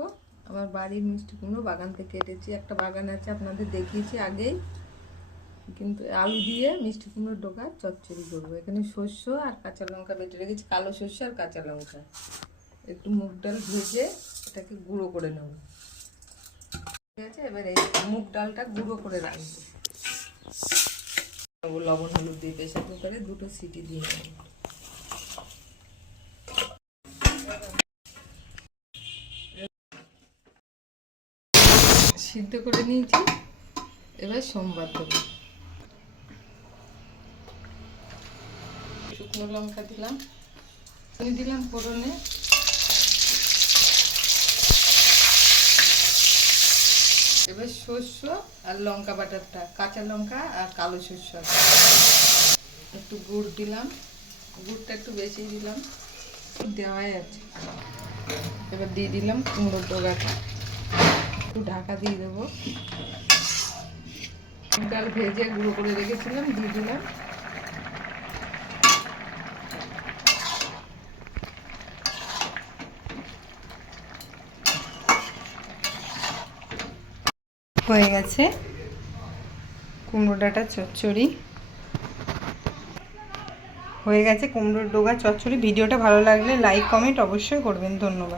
আমার বাড়ির মিষ্টি কুমড়ো বাগান থেকে কেটেছি। একটা বাগান আছে, আপনাদের দেখিয়েছি আগেই। কিন্তু আলু দিয়ে মিষ্টি কুমড়োর ডোকা চচ্চড়ি করবো। এখানে শস্য আর কাঁচা লঙ্কা বেটে রেখেছি, কালো শস্য আর কাঁচা লঙ্কা। একটু মুগ ডাল ভেজে এটাকে গুঁড়ো করে নেব। ঠিক আছে, এবার এই মুগ ডালটা গুঁড়ো করে রাখবো। লবণ হলুদ দিয়ে প্রেসার কুকারে 2টো সিটি দিয়ে নেব। সিদ্ধ করে নিয়েছি, এবার সোমবার দেবো। শুকনো লঙ্কা দিলাম, দিলাম ফোড়নে। এবার শস্য আর লঙ্কা বাটারটা, কাঁচা লঙ্কা আর কালো শস্য, একটু গুড় দিলাম। গুড়টা একটু বেশি দিলাম, দেওয়াই আছে। এবার দিয়ে দিলাম কুমড়োর ডগাটা, একটু ঢাকা দিয়ে দেবো। ডাল ভেজে গুঁড়ো করে রেখেছিলাম, দিয়ে দিলাম। হয়ে গেছে কুমড়ো ডাঁটা চচ্চড়ি, হয়ে গেছে কুমড়োর ডোগা চচ্চড়ি। ভিডিওটা ভালো লাগলে লাইক কমেন্ট অবশ্যই করবেন। ধন্যবাদ।